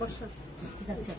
বসো যাচ্ছে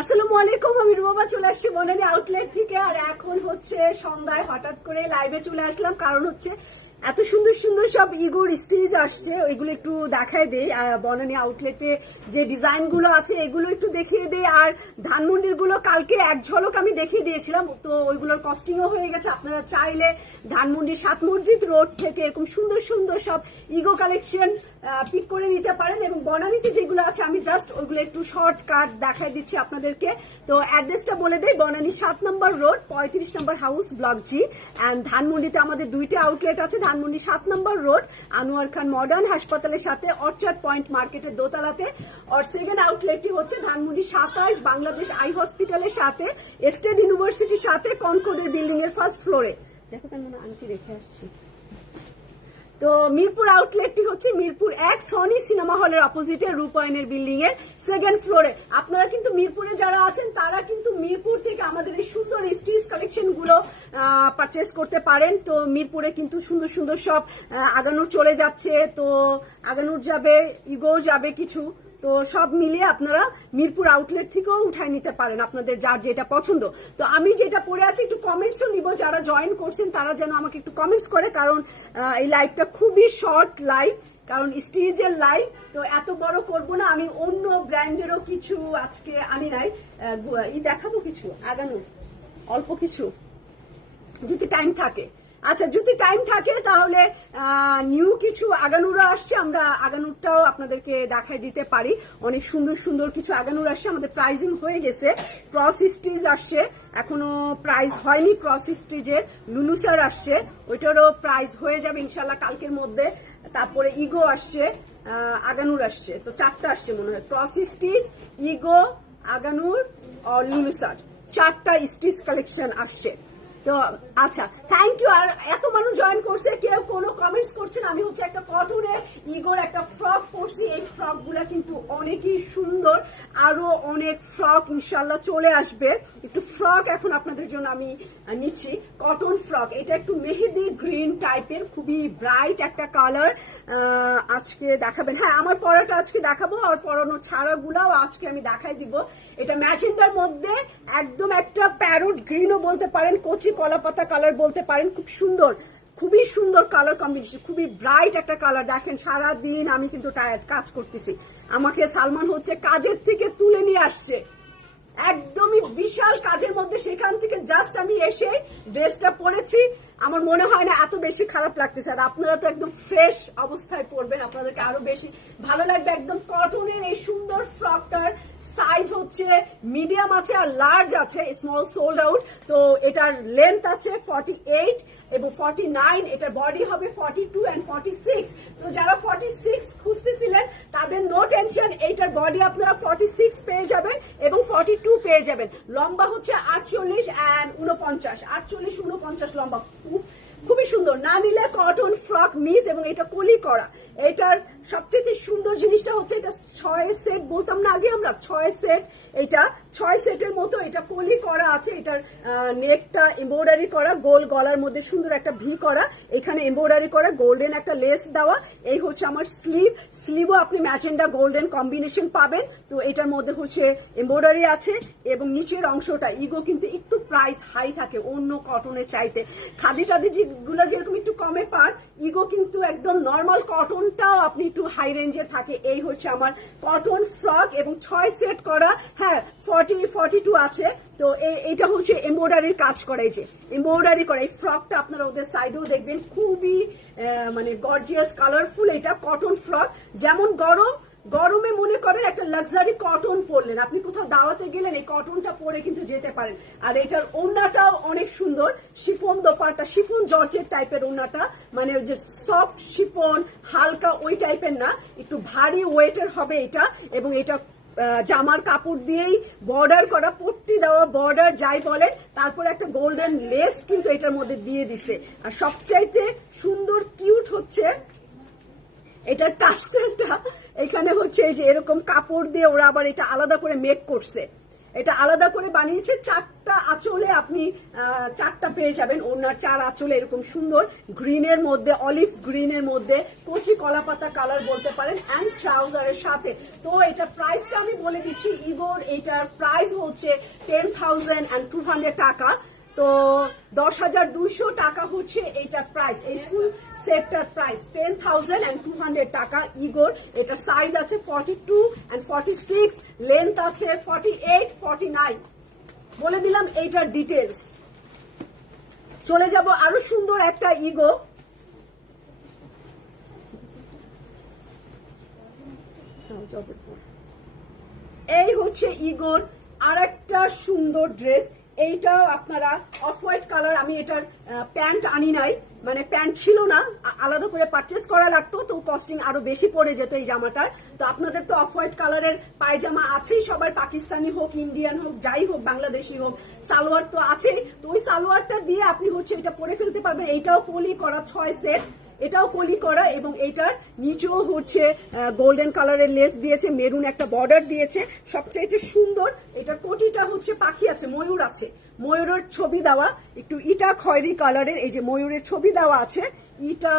আসসালামু আলাইকুম, আমি রুমা চলে আসছি বনানী আউটলেট থেকে। আর এখন হচ্ছে সন্ধ্যায় হঠাৎ করে লাইভে চলে আসলাম, কারণ হচ্ছে এত সুন্দর সুন্দর সব ইগোর স্টেজ আসছে, ওইগুলো একটু দেখায় দেই। বনানী আউটলেটে যে ডিজাইন গুলো আছে এগুলো একটু দেখিয়ে দেই। আর ধানমন্ডির গুলো কালকে এক ঝলক আমি দেখিয়ে দিয়েছিলাম, তো ওইগুলোর কস্টিংও হয়ে গেছে। আপনারা চাইলে ধানমন্ডি 7 মসজিদ রোড থেকে এরকম সুন্দর সুন্দর সব ইগো কালেকশন পিক করে নিতে পারেন। এবং বনানীতে যেগুলো আছে আমি জাস্ট ওইগুলো একটু শর্টকাট দেখাই দিচ্ছি আপনাদেরকে। তো অ্যাড্রেসটা বলে দেই, বনানী 7 নম্বর রোড 35 নম্বর হাউস ব্লক জি। অ্যান্ড ধানমন্ডিতে আমাদের দুইটা আউটলেট আছে। ধানমন্ডি 7 নম্বর রোড আনোয়ার খান মডার্ন হাসপাতালের সাথে অর্চার্ড পয়েন্ট মার্কেটের দোতলাতে। আর সেকেন্ড আউটলেটটি হচ্ছে ধানমন্ডি 27 বাংলাদেশ আই হসপিটালের সাথে স্টেট ইউনিভার্সিটির সাথে কনকর্ডের বিল্ডিং এর ফার্স্ট ফ্লোরে। দেখো কেন আনকি রেখে আসছি। তো মিরপুর আউটলেটটি হচ্ছে মিরপুর 1 সনি সিনেমা হলের অপোজিটে রূপায়ণের বিল্ডিং এর সেকেন্ড ফ্লোরে। আপনারা কিন্তু মিরপুরে যারা আছেন তারা কিন্তু মিরপুর থেকে আমাদের এই সুন্দর স্টিচ কালেকশন গুলো পারচেস করতে পারেন। তো মিরপুরে কিন্তু সুন্দর সুন্দর সব আগানুর চলে যাচ্ছে, তো আগানুর যাবে, ইগো যাবে কিছু, তো সব মিলিয়ে আপনারা মিরপুর আউটলেট থেকেও উঠাই নিতে পারেন আপনাদের যার যেটা পছন্দ। তো আমি যেটা পরে আছি একটু কমেন্টসও নিব, যারা জয়েন করছেন তারা যেন আমাকে একটু কমেন্টস করে, কারণ এই লাইভটা খুবই শর্ট লাইভ, কারণ স্টেজের লাইভ তো এত বড় করব না। আমি অন্য ব্র্যান্ডেরও কিছু আজকে আনি নাই, দেখাবো কিছু আগানোর অল্প কিছু যদি টাইম থাকে। আচ্ছা, যদি টাইম থাকে তাহলে নিউ কিছু আগানুরা আসছে, আমরা আগানুরটাও আপনাদেরকে দেখাই দিতে পারি। অনেক সুন্দর সুন্দর কিছু আগানুর আসছে, আমাদের প্রাইজিং হয়ে গেছে। ক্রস স্টিচ আসছে, এখনো প্রাইস হয়নি ক্রস স্টিচের। লুলুসার আসছে, ওইটারও প্রাইস হয়ে যাবে ইনশাল্লাহ কালকের মধ্যে। তারপরে ইগো আসছে, আগানুর আসছে, তো 4টা আসছে মনে হয়। ক্রস স্টিচ, ইগো, আগানুর আর লুলুসার 4টা স্টিচ কালেকশন আসছে। তো আচ্ছা, থ্যাংক ইউ। আর এত মানুষ জয়েন করছে, কেউ কোনো কমেন্টস করছে না। আমি হচ্ছে একটা কটনের ইগোর একটা ফ্রক পরছি, এই ফ্রক গুলা কিন্তু অনেকই সুন্দর। আরো অনেক ফ্রক ইনশাল্লাহ চলে আসবে। একটু ফ্রক এখন আপনাদের জন্য আমি নিচ্ছি, কটন ফ্রক। এটা একটু মেহেদি গ্রিন টাইপের, খুবই ব্রাইট একটা কালার আজকে দেখাবেন। হ্যাঁ, আমার পরাটা আজকে দেখাবো, আর পরানো ছাড়া গুলাও আজকে আমি দেখাই দিব। এটা ম্যাজেন্ডার মধ্যে একদম একটা প্যারোট গ্রিনও বলতে পারেন, কচি কলাপাতা কালার বলতে পারেন। খুব সুন্দর, খুবই সুন্দর কালার কম্বিনেশন, খুবই ব্রাইট একটা কালার। দেখেন সারাদিন আমি কিন্তু টায়ার্ড কাজ করতেছি, আমাকে সালমান হচ্ছে কাজের থেকে তুলে নিয়ে আসছে, একদমই বিশাল কাজের মধ্যে। সেখান থেকে জাস্ট আমি এসে ড্রেসটা পরেছি, আমার মনে হয় না এত বেশি খারাপ লাগতেছে। আর আপনারা তো একদম ফ্রেশ অবস্থায় পরবেন, আপনাদেরকে আরো বেশি ভালো লাগবে। একদম কটনের এই সুন্দর ফ্রকটার সাইজ হচ্ছে মিডিয়াম আছে আর লার্জ আছে, স্মল সোল্ড আউট। তো এটার লেন্থ আছে 48 এবং 49, এটার বডি হবে 42 এন্ড 46। তো যারা 46 খুঁজতেছিলেন তাদের নো টেনশন, এইটার বডি আপনারা 46 পেয়ে যাবেন এবং 42 পেয়ে যাবেন। লম্বা হচ্ছে 48 এন্ড 49, 48 49 লম্বা, খুবই সুন্দর। না নিলে কটন ফ্রক মিস, এবং এটা কলি করা। এটার সবচেয়ে সুন্দর জিনিসটা হচ্ছে এটা 6 সেট বলতাম না আগে আমরা, 6 সেট। এটা 6 সেটের মতো, এটা কলি করা আছে। এটার নেকটা এমব্রয়ডারি করা, গোল গলার মধ্যে সুন্দর একটা ভি করা, এখানে এমব্রয়ডারি করা, গোল্ডেন একটা লেস দেওয়া। এই হচ্ছে আমার স্লিভ, স্লিভও আপনি ম্যাজেন্ডা গোল্ডেন কম্বিনেশন পাবেন। তো এটার মধ্যে হচ্ছে এমব্রয়ডারি আছে, এবং নিচের অংশটা ইগো কিন্তু একটু প্রাইস হাই থাকে অন্য কটনের চাইতে। খাদি টাদি যেগুলো যেরকম একটু কমে পান, ইগো কিন্তু একদম নর্মাল কটনটাও আপনি একটু হাই রেঞ্জের থাকে। এই হচ্ছে আমার কটন ফ্রক এবং 6 সেট করা। হ্যাঁ, 42 আছে। তো এইটা হচ্ছে এমব্রয়ডারির কাজ করা, এই যে এমব্রয়ডারি করা এই ফ্রকটা আপনারা ওদের সাইডেও দেখবেন, খুবই মানে গর্জিয়াস কালারফুল। এটা কটন ফ্রক, যেমন গরম গরমে মনে করেন একটা লাক্সারি কটন পরলেন, আপনি কোথাও দাওয়াতে গেলেন এই কটনটা পরে কিন্তু যেতে পারেন। আর এটার ওড়নাটাও অনেক সুন্দর, শিফন দোপাট্টা, শিফন জর্জেট টাইপের ওড়নাটা, মানে ওই যে সফট শিফন হালকা ওই টাইপের না, একটু ভারী ওয়েটের হবে এটা। এবং এটা জামার কাপড় দিয়েই বর্ডার করা, পট্টি দেওয়া বর্ডার যাই বলেন, তারপরে একটা গোল্ডেন লেস কিন্তু এটার মধ্যে দিয়ে দিছে। আর সবচাইতে সুন্দর কিউট হচ্ছে এটার টার্সেলটা, এখানে হচ্ছে এই যে এরকম কাপড় দিয়ে ওরা আবার এটা আলাদা করে মেক করছে, এটা আলাদা করে বানিয়েছে। 4টা আঁচলে আপনি 4টা পেয়ে যাবেন, ওনার 4 আঁচলে এরকম সুন্দর গ্রিনের মধ্যে, অলিভ গ্রিনের মধ্যে কচি কলাপাতা কালার বলতে পারেন, অ্যান্ড ট্রাউজারের সাথে। তো এটা প্রাইসটা আমি বলে দিচ্ছি, ইগোর এটার প্রাইস হচ্ছে 10,200 টাকা। তো 10,200 টাকা হচ্ছে এইটার প্রাইস, এই ফুল সেটটার প্রাইস 10,200 টাকা। ইগোর এটা সাইজ আছে 42 and 46, লেন্থ আছে 48, 49। বলে দিলাম এইটার ডিটেলস। চলে যাব আরো সুন্দর একটা ইগো, এই হচ্ছে ইগোর আরেকটা সুন্দর ড্রেস। এইটা আপনারা অফ হোয়াইট কালার, আমি এটার প্যান্ট আনি নাই, মানে প্যান্ট ছিল না, আলাদা করে পারচেস করা লাগতো, তো কস্টিং আরো বেশি পড়ে যেত এই জামাটার। তো আপনাদের তো অফ হোয়াইট কালারের পায়জামা আছেই সবার, পাকিস্তানি হোক, ইন্ডিয়ান হোক, যাই হোক, বাংলাদেশি হোক, সালোয়ার তো আছেই। তো ওই সালোয়ারটা দিয়ে আপনি হচ্ছে এটা পরে ফেলতে পারবেন। এইটাও কলি করা 6 সেট, এটাও কলি করা, এবং এটার নিচেও হচ্ছে গোল্ডেন কালারের লেস দিয়েছে, মেরুন একটা বর্ডার দিয়েছে। সবচাইতে সুন্দর এটার কোটিটা হচ্ছে পাখি আছে, ময়ূর আছে, ময়ূরের ছবি দেওয়া, একটু ইটা খয়েরি কালারের, এই যে ময়ূরের ছবি দেওয়া আছে, ইটা